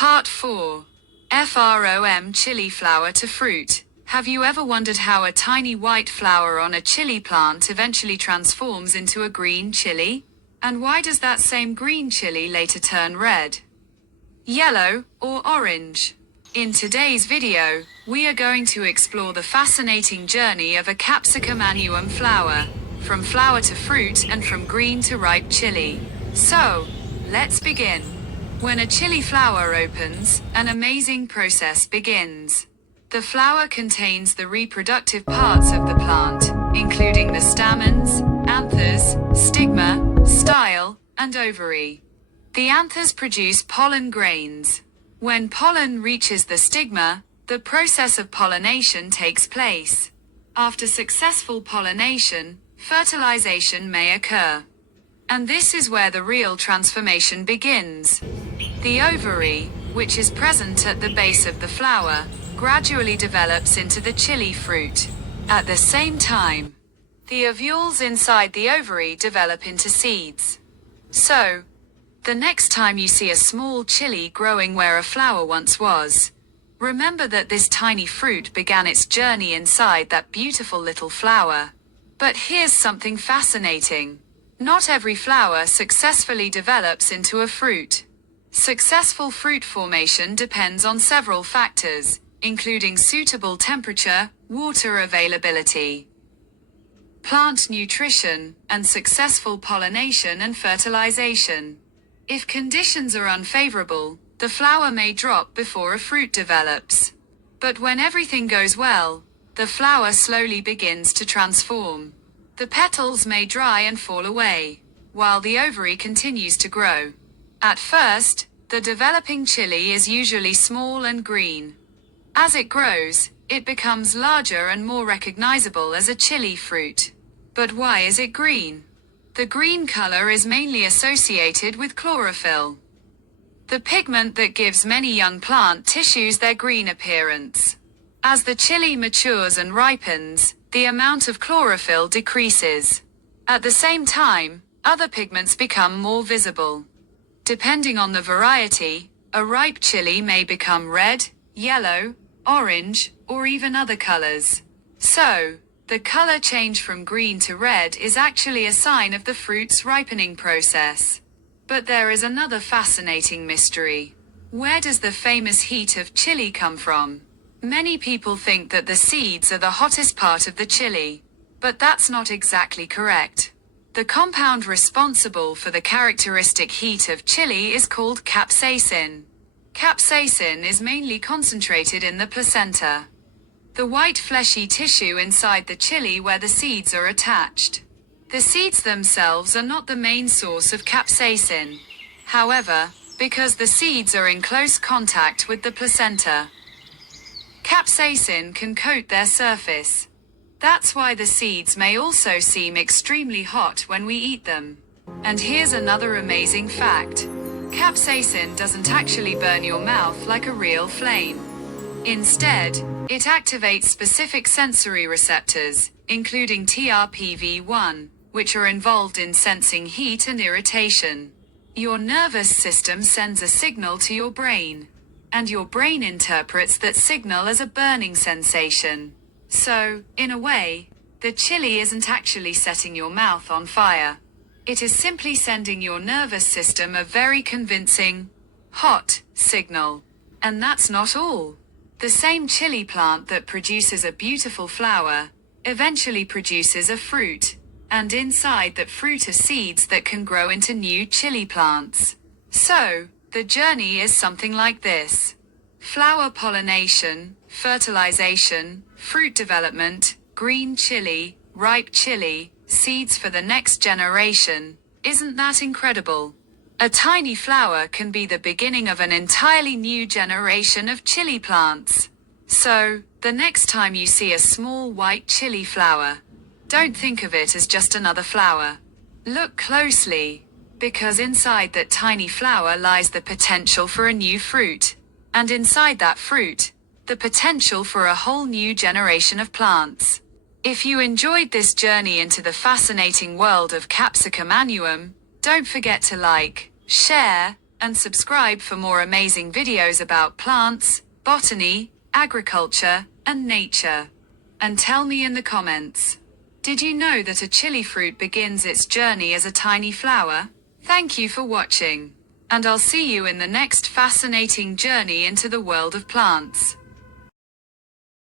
Part 4. From chili flower to fruit. Have you ever wondered how a tiny white flower on a chili plant eventually transforms into a green chili? And why does that same green chili later turn red, yellow, or orange? In today's video, we are going to explore the fascinating journey of a Capsicum annuum flower, from flower to fruit and from green to ripe chili. So, let's begin. When a chili flower opens, an amazing process begins. The flower contains the reproductive parts of the plant, including the stamens, anthers, stigma, style, and ovary. The anthers produce pollen grains. When pollen reaches the stigma, the process of pollination takes place. After successful pollination, fertilization may occur. And this is where the real transformation begins. The ovary, which is present at the base of the flower, gradually develops into the chili fruit. At the same time, the ovules inside the ovary develop into seeds. So, the next time you see a small chili growing where a flower once was, remember that this tiny fruit began its journey inside that beautiful little flower. But here's something fascinating. Not every flower successfully develops into a fruit. Successful fruit formation depends on several factors, including suitable temperature, water availability, plant nutrition, and successful pollination and fertilization. If conditions are unfavorable, the flower may drop before a fruit develops. But when everything goes well, the flower slowly begins to transform. The petals may dry and fall away, while the ovary continues to grow. At first, the developing chili is usually small and green. As it grows, it becomes larger and more recognizable as a chili fruit. But why is it green? The green color is mainly associated with chlorophyll, the pigment that gives many young plant tissues their green appearance. As the chili matures and ripens, the amount of chlorophyll decreases. At the same time, other pigments become more visible. Depending on the variety, a ripe chili may become red, yellow, orange, or even other colors. So, the color change from green to red is actually a sign of the fruit's ripening process. But there is another fascinating mystery. Where does the famous heat of chili come from? Many people think that the seeds are the hottest part of the chili. But that's not exactly correct. The compound responsible for the characteristic heat of chili is called capsaicin. Capsaicin is mainly concentrated in the placenta, the white fleshy tissue inside the chili where the seeds are attached. The seeds themselves are not the main source of capsaicin. However, because the seeds are in close contact with the placenta, capsaicin can coat their surface. That's why the seeds may also seem extremely hot when we eat them. And here's another amazing fact. Capsaicin doesn't actually burn your mouth like a real flame. Instead, it activates specific sensory receptors, including TRPV1, which are involved in sensing heat and irritation. Your nervous system sends a signal to your brain, and your brain interprets that signal as a burning sensation. So, in a way, the chili isn't actually setting your mouth on fire. It is simply sending your nervous system a very convincing, hot signal. And that's not all. The same chili plant that produces a beautiful flower eventually produces a fruit, and inside that fruit are seeds that can grow into new chili plants. So, the journey is something like this. Flower pollination, fertilization, fruit development, green chili, ripe chili, seeds for the next generation. Isn't that incredible? A tiny flower can be the beginning of an entirely new generation of chili plants. So, the next time you see a small white chili flower, don't think of it as just another flower. Look closely, because inside that tiny flower lies the potential for a new fruit. And inside that fruit, the potential for a whole new generation of plants. If you enjoyed this journey into the fascinating world of Capsicum annuum, don't forget to like, share, and subscribe for more amazing videos about plants, botany, agriculture, and nature. And tell me in the comments, did you know that a chili fruit begins its journey as a tiny flower? Thank you for watching. And I'll see you in the next fascinating journey into the world of plants.